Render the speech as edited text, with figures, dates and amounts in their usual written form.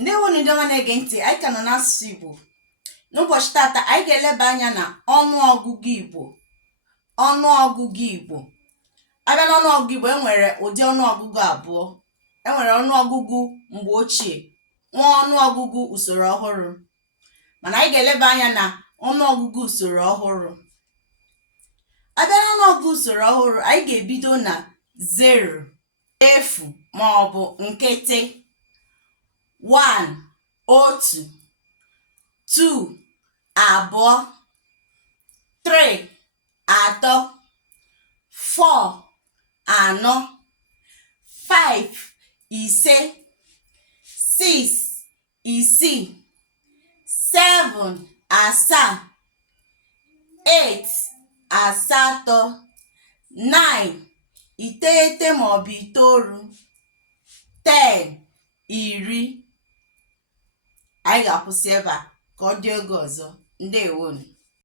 Ndewo ndị ọma na-ege ntị, anyị ka nọ n'asụsụ Igbo. N'ụbọchị tata anyị ga-eleba anya na ọnụọgụgụ Igbo. Ọnụọgụgụ Igbo. Abịa n'ọnụọgụgụ Igbo, enwere ụdị ọnụọgụgụ abụọ. Enwere ọnụọgụgụ mgbe ochie, nwa ọnụọgụgụ usoro ọhụrụ. Mana anyị ga-eleba anya na ọnụọgụgụ usoro ọhụrụ. Abịa n'ọnụọgụgụ usoro ọhụrụ, anyị ga-ebido na 0, efu ma ọ bụ nkịtị. 1, otu. 2, abụọ. 3, atọ. 4, anọ. 5, ise. 6, isii. 7, asaa. 8, asatọ. 9, iteghete maọbụ itoolu. 10, iri. Anyị ga-akwụsị ebe a ka ọ dị oge ọzọ. Ndewonu.